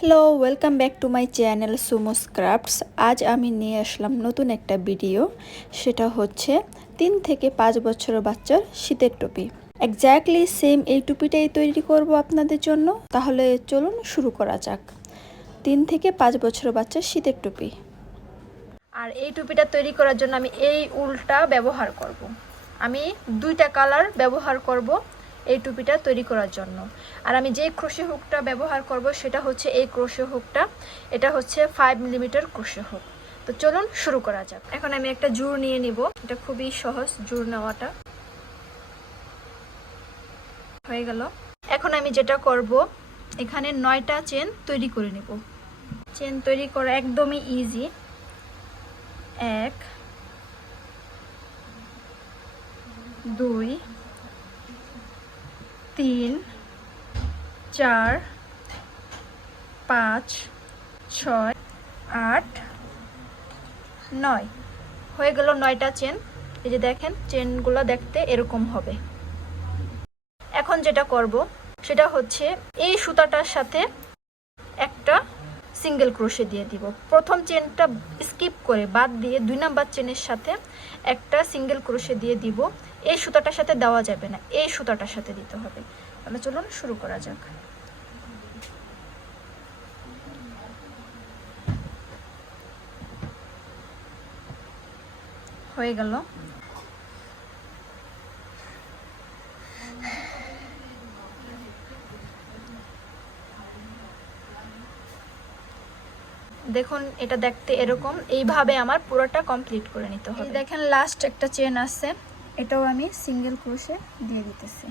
Hello welcome back to my channel Sumos crafts আজ আমি নিয়ে আসলাম নতুন একটা ভিডিও সেটা হচ্ছে তিন থেকে পাঁচ বছরের বাচ্চার শীতের টুপি। এক্স্যাক্টলি সেম এই টুপিটাই তৈরি করব আপনাদের জন্য। তাহলে চলুন শুরু করা যাক। তিন থেকে পাঁচ বছরের বাচ্চার শীতের টুপি। আর এই টুপিটা তৈরি করার জন্য আমি এই উলটা ব্যবহার করব। আমি দুইটা কালার ব্যবহার করব। এই টুপিটা তৈরি করার জন্য। আর আমি যে ক্রোশে হুকটা ব্যবহার করব সেটা হচ্ছে এই ক্রোশে হুকটা। এটা হচ্ছে ফাইভ মিলিমিটার ক্রোশে হুক। তো চলুন শুরু করা যাক। এখন আমি একটা জুর নিয়ে নিব। এটা খুবই সহজ জুর নেওয়াটা। হয়ে গেল। এখন আমি যেটা করব, এখানে নয়টা চেন তৈরি করে নেব। চেন তৈরি করা একদমই ইজি এক, দুই তিন, চার, পাঁচ, ছয়, আট, নয়। হয়ে গেল নয়টা চেন। এই যে দেখেন, চেনগুলো দেখতে এরকম হবে। এখন যেটা করব, সেটা হচ্ছে এই সুতাটার সাথে একটা সিঙ্গেল ক্রোশে দিয়ে দিব। প্রথম চেনটা স্কিপ করে বাদ দিয়ে দুই নাম্বার চেনের সাথে একটা সিঙ্গেল ক্রোশে দিয়ে দিব। এই সুতাটার সাথে দেওয়া যাবে না, এই সুতাটার সাথে দিতে হবে। তাহলে চলুন শুরু করা যাক। হয়ে গেল। দেখুন, এটা দেখতে এরকম। এইভাবে আমার পুরোটা কমপ্লিট করে নিতে হবে। দেখেন লাস্ট একটা চেন আছে। এটাও আমি সিঙ্গেল ক্রোশে দিয়ে দিতেছি।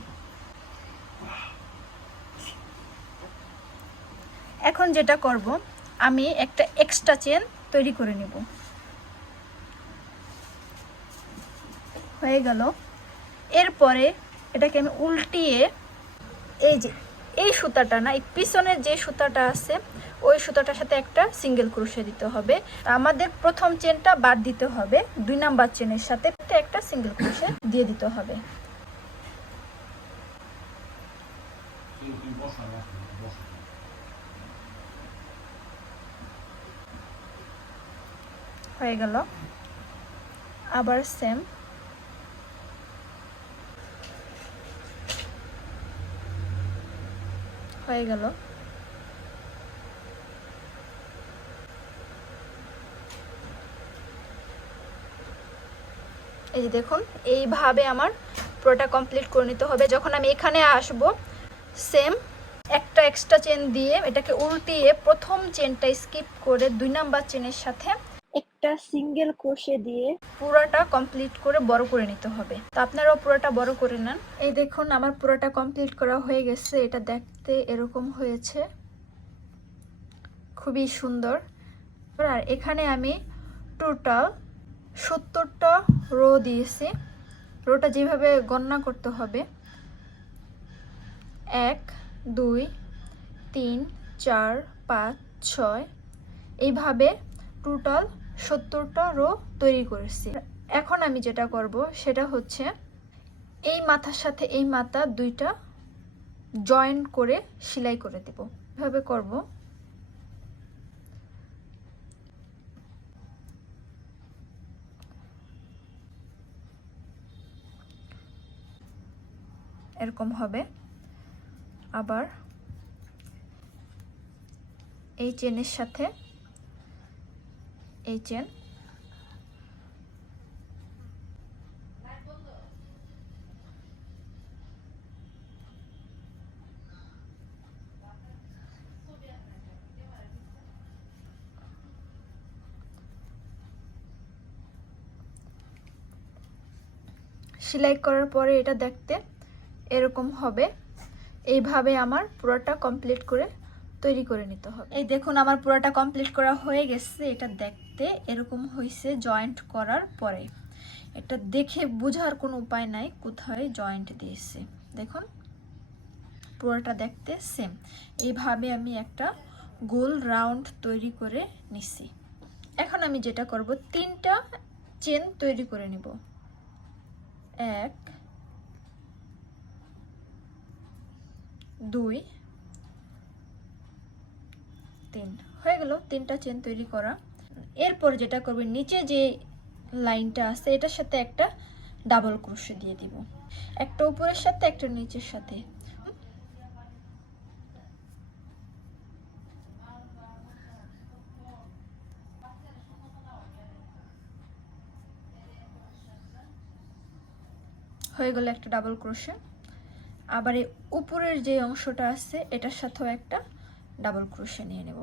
এখন যেটা করব, আমি একটা এক্সট্রা চেন তৈরি করে নেব। হয়ে গেল। এরপরে এটাকে আমি উল্টিয়ে এই যে, এই সুতাটা না, এই পিছনের যে সুতাটা আছে ওই সুতাটার সাথে একটা সিঙ্গেল ক্রোশে দিতে হবে। আমাদের প্রথম চেনটা বাদ দিতে হবে। দুই নাম্বার চেনের সাথে একটা সিঙ্গেল ক্রোশে দিয়ে দিতে হবে। হয়ে গেল। আবার সেম হয়ে গেল। এই যে দেখুন, এইভাবে আমার পুরোটা কমপ্লিট করে নিতে হবে। যখন আমি এখানে আসব সেম একটা এক্সট্রা চেন দিয়ে এটাকে উল্টিয়ে প্রথম চেনটা স্কিপ করে দুই নাম্বার চেনের সাথে একটা সিঙ্গেল ক্রোশে দিয়ে পুরোটা কমপ্লিট করে বড় করে নিতে হবে। তো আপনারাও পুরোটা বড় করে নেন। এই দেখুন, আমার পুরোটা কমপ্লিট করা হয়ে গেছে। এটা দেখতে এরকম হয়েছে। খুবই সুন্দর। আর এখানে আমি টোটাল সত্তরটা রো দিয়েছি। রোটা যেভাবে গণনা করতে হবে, এক, দুই, তিন, চার, পাঁচ, ছয়, এইভাবে টোটাল সত্তরটা রো তৈরি করেছি। এখন আমি যেটা করব সেটা হচ্ছে এই মাথার সাথে এই মাথা দুইটা জয়েন করে সেলাই করে দেব। এভাবে করব। এরকম হবে। আবার এই চেনের সাথে এই চেন। সেলাই করার পরে এটা দেখতে এরকম হবে। এইভাবে আমার পুরোটা কমপ্লিট করে তৈরি করে নিতে হবে। এই দেখুন, আমার পুরোটা কমপ্লিট করা হয়ে গেছে। এটা দেখতে এরকম হয়েছে জয়েন্ট করার পরে। এটা দেখে বোঝার কোনো উপায় নাই, কোথায় জয়েন্ট দিয়েছে। দেখুন, পুরোটা দেখতে সেম এইভাবে আমি একটা গোল রাউন্ড তৈরি করে নিছি। এখন আমি যেটা করব, তিনটা চেন তৈরি করে নিব। এক দুই, তিন। হয়ে গেল তিনটা চেন তৈরি করা। এরপর যেটা করবে, নিচে যে লাইনটা আছে, এটার সাথে একটা ডাবল ক্রোশে দিয়ে দিব। একটা উপরের সাথে, একটা নিচের সাথে। হয়ে গেল একটা ডাবল ক্রোশে আবার এই উপরের যে অংশটা আছে, এটার সাথেও একটা ডাবল ক্রোশে নিয়ে নেব।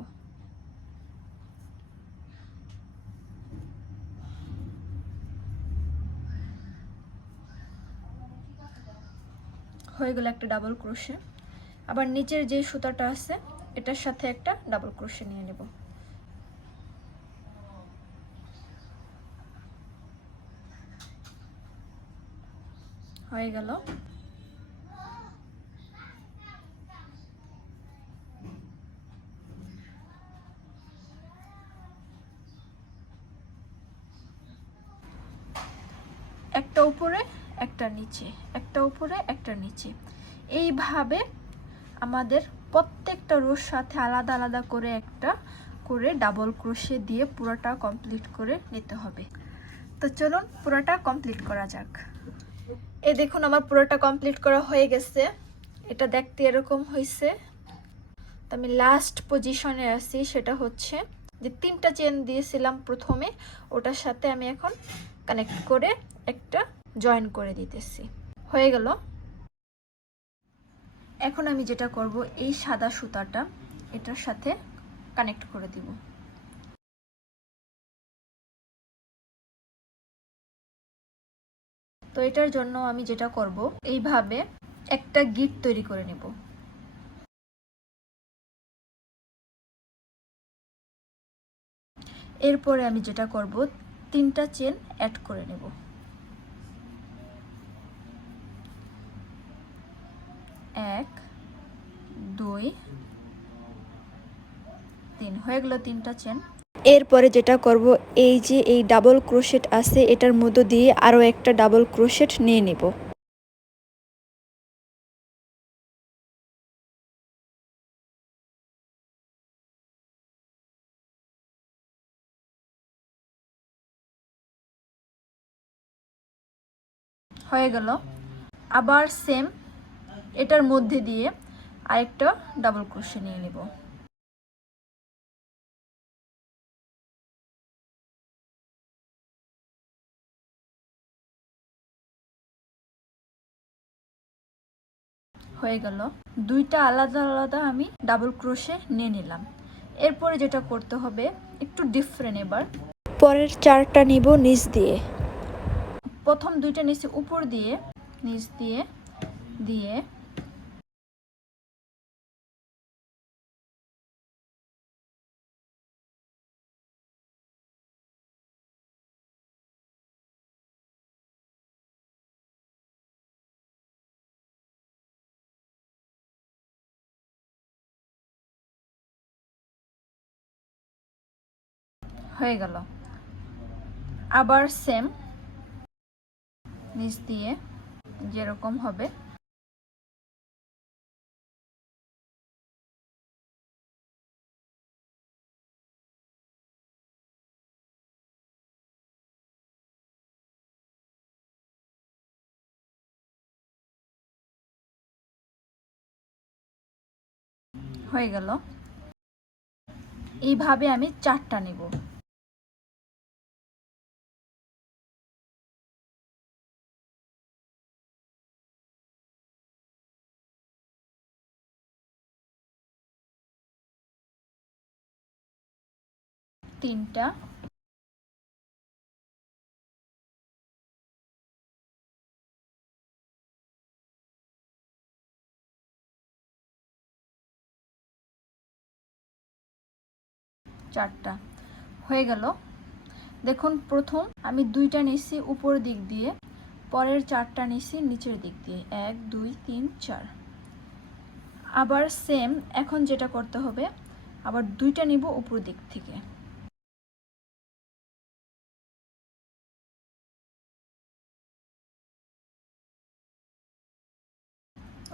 হয়ে গেল একটা ডাবল ক্রোশে আবার নিচের যে সুতাটা আছে, এটার সাথে একটা ডাবল ক্রোশে নিয়ে নেব। হয়ে গেল। একটা উপরে, একটা নিচে, একটা উপরে, একটা নিচে। এইভাবে আমাদের প্রত্যেকটা রোর সাথে আলাদা আলাদা করে একটা করে ডাবল ক্রোশে দিয়ে পুরোটা কমপ্লিট করে নিতে হবে। তো চলুন পুরোটা কমপ্লিট করা যাক। এ দেখুন আমার পুরোটা কমপ্লিট করা হয়ে গেছে। এটা দেখতে এরকম হয়েছে তো আমি লাস্ট পজিশনে আছি, সেটা হচ্ছে যে তিনটা চেন দিয়েছিলাম প্রথমে, ওটার সাথে আমি এখন কানেক্ট করে একটা জয়েন করে দিতেছি। হয়ে গেল। এখন আমি যেটা করব, এই সাদা সুতাটা, এটার সাথে কানেক্ট করে দিব। তো এটার জন্য আমি যেটা করব, এইভাবে একটা গিট তৈরি করে নেব। এরপরে আমি যেটা করব, তিনটা চেন অ্যাড করে নেব। এক দুই তিন। হয়ে গেল তিনটা চেন এরপরে যেটা করব এই যে এই ডাবল ক্রোশেট আছে এটার মধ্য দিয়ে আরও একটা ডাবল ক্রোশেট নিয়ে নিব। হয়ে গেল। আবার সেম এটার মধ্যে দিয়ে আরেকটা ডাবল ক্রোশে নিয়ে নেব। হয়ে গেল। দুইটা আলাদা আলাদা আমি ডাবল ক্রোশে নিয়ে নিলাম। এরপরে যেটা করতে হবে একটু ডিফারেন্ট এবার। পরের চারটা নিব নিচ দিয়ে। প্রথম দুইটা নিচে উপর দিয়ে নিচ দিয়ে দিয়ে হয়ে গেল। আবার সেম নিচ দিয়ে যেরকম হবে। হয়ে গেল। এইভাবে আমি চারটা নেব। তিনটা। চারটা। হয়ে গেল। দেখুন, প্রথম আমি দুইটা নিছি উপর দিক দিয়ে, পরের চারটা নিছি নিচের দিক দিয়ে। এক, দুই, তিন, চার। আবার সেম এখন যেটা করতে হবে, আবার দুইটা নিব উপর দিক থেকে।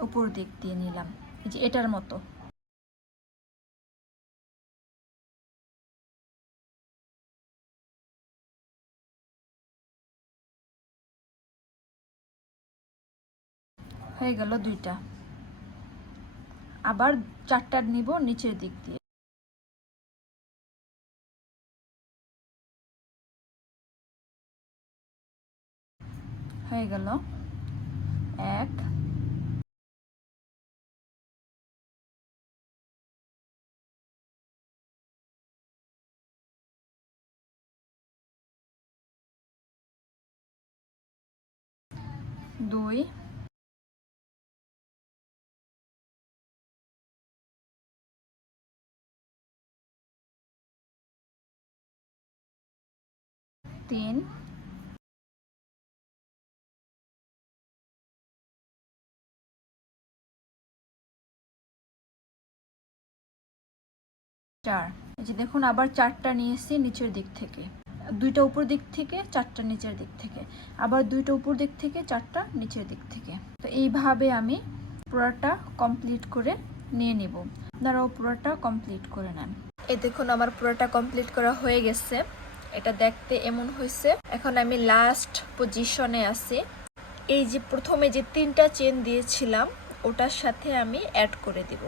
উপর দিক দিয়ে নিলাম। এই যে এটার মতো। হয়ে গেল দুইটা। আবার চারটা নিব নিচের দিক দিয়ে। হয়ে গেল। এক দুই। তিন। চার। এই যে দেখুন আবার চারটা নিয়েছি নিচের দিক থেকে। দুইটা উপর দিক থেকে, চারটা নিচের দিক থেকে। আবার দুইটা উপর দিক থেকে, চারটা নিচের দিক থেকে। তো এইভাবে আমি পুরোটা কমপ্লিট করে নিয়ে নিব। আপনারাও পুরোটা কমপ্লিট করে নেন। এই দেখুন, আমার পুরোটা কমপ্লিট করা হয়ে গেছে। এটা দেখতে এমন হয়েছে। এখন আমি লাস্ট পজিশনে আছি। এই যে প্রথমে যে তিনটা চেন দিয়েছিলাম, ওটার সাথে আমি অ্যাড করে দিব।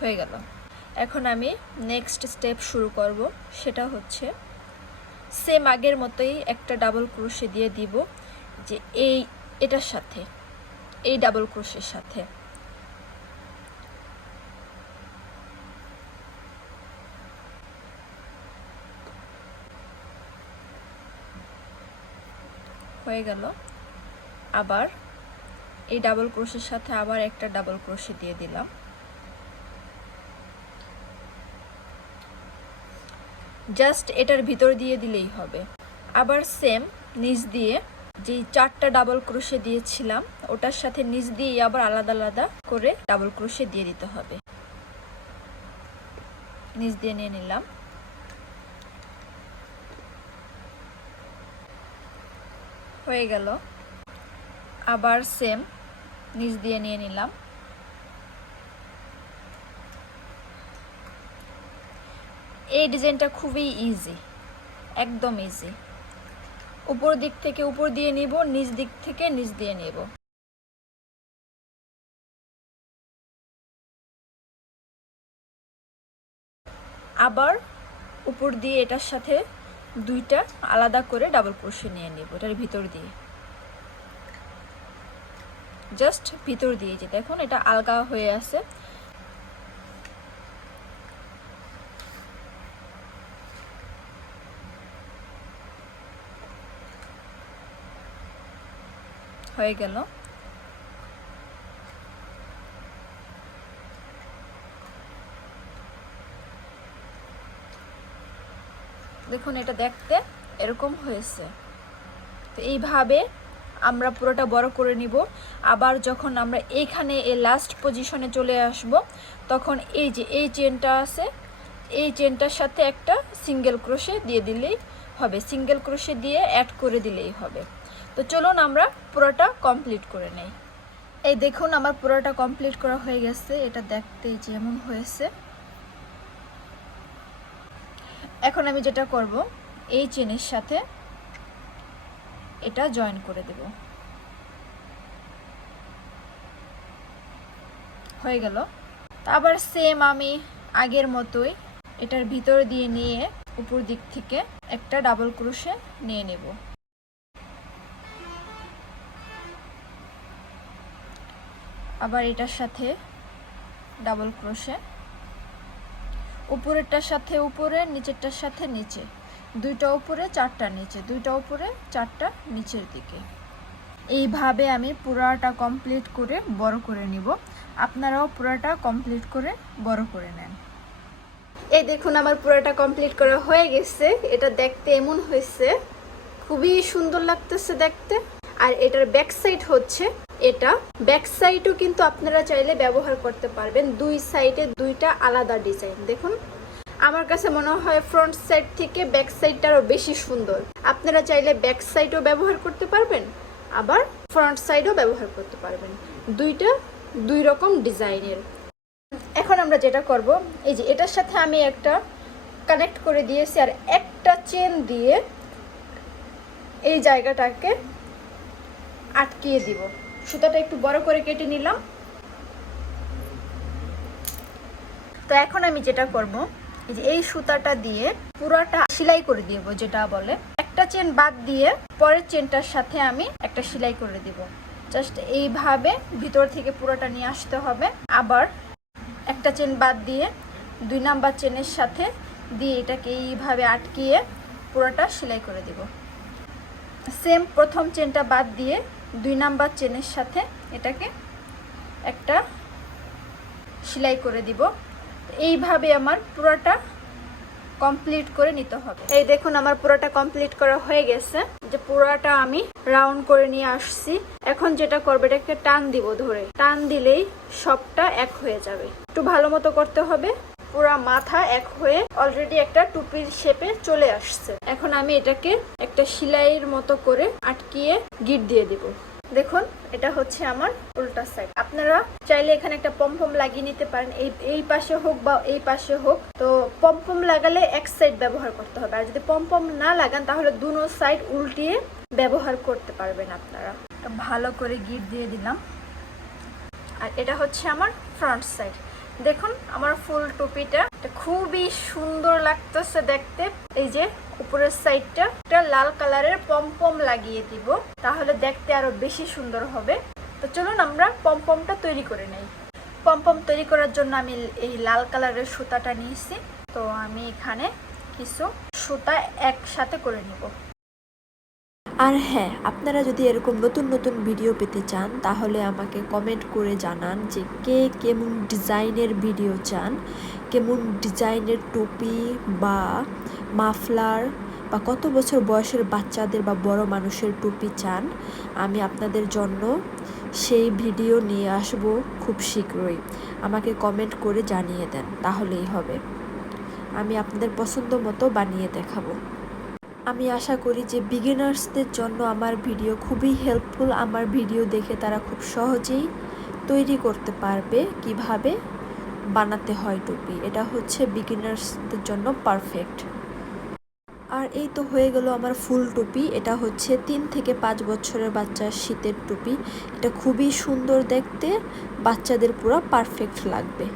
হয়ে গেল। এখন আমি নেক্সট স্টেপ শুরু করব, সেটা হচ্ছে সেম আগের মতোই একটা ডাবল ক্রোশে দিয়ে দিব যে এই, এটার সাথে, এই ডাবল ক্রোশের সাথে। হয়ে গেল। আবার এই ডাবল ক্রোশের সাথে আবার একটা ডাবল ক্রোশে দিয়ে দিলাম। জাস্ট এটার ভিতর দিয়ে দিলেই হবে। আবার সেম নিচ দিয়ে যে চারটা ডাবল ক্রোশে দিয়েছিলাম, ওটার সাথে নিচ দিয়ে আবার আলাদা আলাদা করে ডাবল ক্রোশে দিয়ে দিতে হবে। নিচ দিয়ে নিয়ে নিলাম। হয়ে গেল। আবার সেম নিচ দিয়ে নিয়ে নিলাম। এই ডিজাইনটা খুবই ইজি একদম ইজি উপর দিক থেকে উপর দিয়ে নিব, নিচ দিক থেকে নিচ দিয়ে নেব। আবার উপর দিয়ে এটার সাথে দুইটা আলাদা করে ডাবল ক্রোশে নিয়ে নেব, এটার ভিতর দিয়ে। জাস্ট ভিতর দিয়ে যে দেখুন, এটা আলগা হয়ে আছে। হয়ে গেল। দেখুন, এটা দেখতে এরকম হয়েছে। তো এইভাবে আমরা পুরোটা বড় করে নিব। আবার যখন আমরা এইখানে এই লাস্ট পজিশনে চলে আসব, তখন এই যে এই চেনটা আছে, এই চেনটার সাথে একটা সিঙ্গেল ক্রোশে দিয়ে দিলেই হবে। সিঙ্গেল ক্রোশে দিয়ে অ্যাড করে দিলেই হবে। তো চলুন আমরা পুরোটা কমপ্লিট করে নেই। এই দেখুন, আমার পুরোটা কমপ্লিট করা হয়ে গেছে। এটা দেখতে যেমন হয়েছে। এখন আমি যেটা করব, এই চেনের সাথে এটা জয়েন করে দেব। হয়ে গেল। আবার সেম আমি আগের মতোই এটার ভিতর দিয়ে নিয়ে উপর দিক থেকে একটা ডাবল ক্রোশে নিয়ে নেব। আবার এটার সাথে ডাবল ক্রোশে উপরেরটার সাথে উপরে, নিচেরটার সাথে নিচে। দুইটা উপরে, চারটা নিচে। দুইটা উপরে, চারটা নিচের দিকে। এইভাবে আমি পুরাটা কমপ্লিট করে বড় করে নিব। আপনারাও পুরাটা কমপ্লিট করে বড় করে নেন। এই দেখুন, আমার পুরাটা কমপ্লিট করা হয়ে গেছে। এটা দেখতে এমন হয়েছে। খুবই সুন্দর লাগতেছে দেখতে। আর এটার ব্যাক সাইড হচ্ছে এটা। ব্যাক সাইডও কিন্তু আপনারা চাইলে ব্যবহার করতে পারবেন। দুই সাইডে দুইটা আলাদা ডিজাইন দেখুন, আমার কাছে মনে হয় ফ্রন্ট সাইড থেকে ব্যাক সাইডটা আরও বেশি সুন্দর। আপনারা চাইলে ব্যাক সাইডও ব্যবহার করতে পারবেন, আবার ফ্রন্ট সাইডও ব্যবহার করতে পারবেন। দুইটা দুই রকম ডিজাইনের এখন আমরা যেটা করব, এই যে এটার সাথে আমি একটা কানেক্ট করে দিয়েছি, আর একটা চেন দিয়ে এই জায়গাটাকে আটকিয়ে দিব। সুতাটা একটু বড় করে কেটে নিলাম। তো এখন আমি যেটা করব, এই যে এই সুতাটা দিয়ে পুরাটা সেলাই করে দিব, যেটা বলে। একটা চেন বাদ দিয়ে পরের চেনটার সাথে আমি একটা সেলাই করে দিব। জাস্ট এইভাবে ভিতর থেকে পুরোটা নিয়ে আসতে হবে। আবার একটা চেন বাদ দিয়ে দুই নাম্বার চেনের সাথে দিয়ে এটাকে এইভাবে আটকিয়ে পুরোটা সেলাই করে দিব। সেম প্রথম চেনটা বাদ দিয়ে দুই নাম্বার চেনের সাথে এটাকে একটা সেলাই করে দিব। এইভাবে আমার পুরোটা কমপ্লিট করে নিতে হবে। এই দেখুন, আমার পুরোটা কমপ্লিট করা হয়ে গেছে। যে পুরোটা আমি রাউন্ড করে নিয়ে আসছি। এখন যেটা করবে, এটাকে টান দিব ধরে। টান দিলেই সবটা এক হয়ে যাবে। একটু ভালো মতো করতে হবে। পুরো মাথা এক হয়ে অলরেডি একটা টুপির শেপে চলে আসছে। এখন আমি এটাকে একটা সেলাইয়ের মতো করে আটকিয়ে গিট দিয়ে দিব। দেখুন, এটা হচ্ছে আমার উল্টা সাইড আপনারা চাইলে এখানে একটা পম্পম লাগিয়ে নিতে পারেন। এই এই পাশে হোক বা এই পাশে হোক, তো পম্পম লাগালে এক সাইড ব্যবহার করতে হবে। আর যদি পম্পম না লাগান, তাহলে দুনো সাইড উল্টিয়ে ব্যবহার করতে পারবেন আপনারা। ভালো করে গিট দিয়ে দিলাম। আর এটা হচ্ছে আমার ফ্রন্ট সাইড দেখুন, আমার ফুল টুপিটা। খুবই সুন্দর লাগতেছে দেখতে। এই যে, উপরের সাইডটা একটা লাল কালারের পমপম লাগিয়ে দিব। তাহলে দেখতে আরও বেশি সুন্দর হবে। তো চলুন আমরা পমপমটা তৈরি করে নেই। পমপম তৈরি করার জন্য আমি এই লাল কালারের সুতাটা নিয়েছি। তো আমি এখানে কিছু সুতা একসাথে করে নিব। আর হ্যাঁ আপনারা যদি এরকম নতুন নতুন ভিডিও পেতে চান, তাহলে আমাকে কমেন্ট করে জানান যে কে কেমন ডিজাইনের ভিডিও চান, কেমন ডিজাইনের টুপি বা মাফলার বা কত বছর বয়সের বাচ্চাদের বা বড় মানুষের টুপি চান, আমি আপনাদের জন্য সেই ভিডিও নিয়ে আসব খুব শীঘ্রই। আমাকে কমেন্ট করে জানিয়ে দেন, তাহলেই হবে। আমি আপনাদের পছন্দ মতো বানিয়ে দেখাবো। আমি আশা করি যে বিগিনার্সদের জন্য আমার ভিডিও খুবই হেল্পফুল আমার ভিডিও দেখে তারা খুব সহজেই তৈরি করতে পারবে কীভাবে বানাতে হয় টুপি। এটা হচ্ছে বিগিনার্সদের জন্য পারফেক্ট আর এই তো হয়ে গেল আমার ফুল টুপি। এটা হচ্ছে তিন থেকে পাঁচ বছরের বাচ্চার শীতের টুপি। এটা খুবই সুন্দর দেখতে। বাচ্চাদের পুরো পারফেক্ট লাগবে।